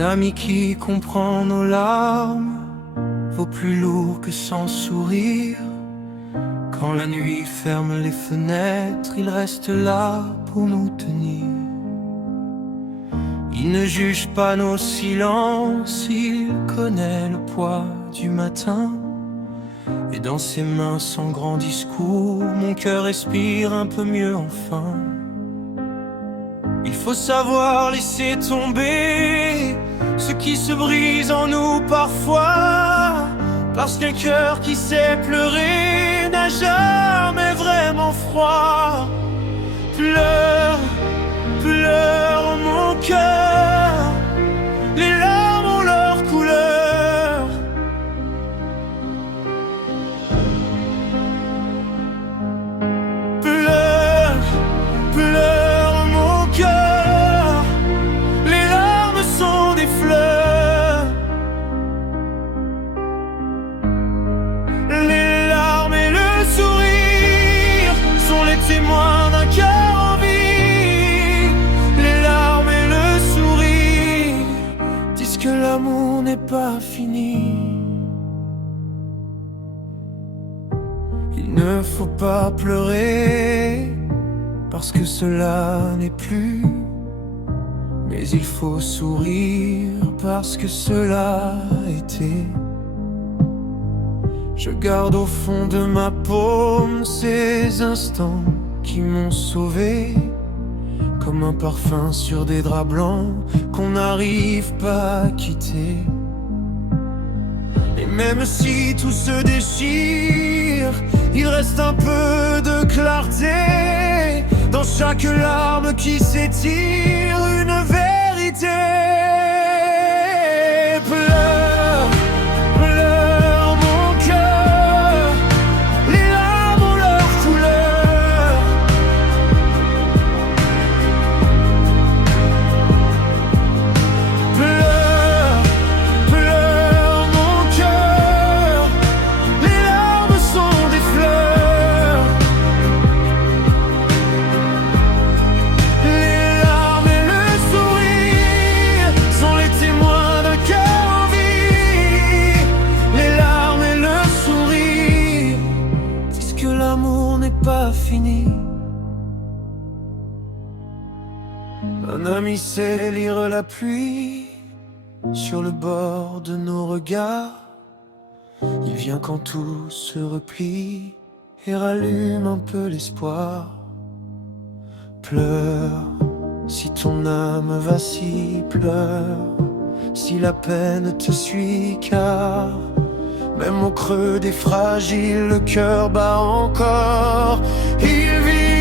Un ami qui comprend nos larmes vaut plus lourd que 100 sourires. Quand la nuit ferme les fenêtres, il reste là pour nous tenir. Il ne juge pas nos silences, il connaît le poids du matin. Et dans ses mains sans grand discours, mon cœur respire un peu mieux enfin. Il faut savoir laisser tomber ce qui se brise en nous parfois, parce qu'un cœur qui sait pleurer n'a jamais vraiment froid. Pleure, pleure mon cœur, les larmes ont leur couleur. Pleure, pleure mon cœur, les larmes sont des fleurs. Les larmes et le sourire sont les témoins d'un cœur en vie. Les larmes et le sourire disent que l'amour n'est pas fini. Il ne faut pas pleurer parce que cela n'est plus, mais il faut sourire parce que cela était. Je garde au fond de ma paume ces instants qui m'ont sauvé, comme un parfum sur des draps blancs qu'on n'arrive pas à quitter. Et même si tout se déchire, il reste un peu de clarté dans chaque larme qui s'étire, une vérité. Pleure, pleure mon cœur, les larmes ont leur couleur. Pleure, pleure mon cœur, les larmes sont des fleurs. Les larmes et le sourire sont les témoins d'un cœur en vie. Les larmes et le sourire disent que l'amour n'est pas fini. Un ami sait lire la pluie sur le bord de nos regards. Il vient quand tout se replie et rallume un peu l'espoir. Pleure si ton âme vacille, pleure si la peine te suit, car même au creux des fragiles, le cœur bat encore. Il vit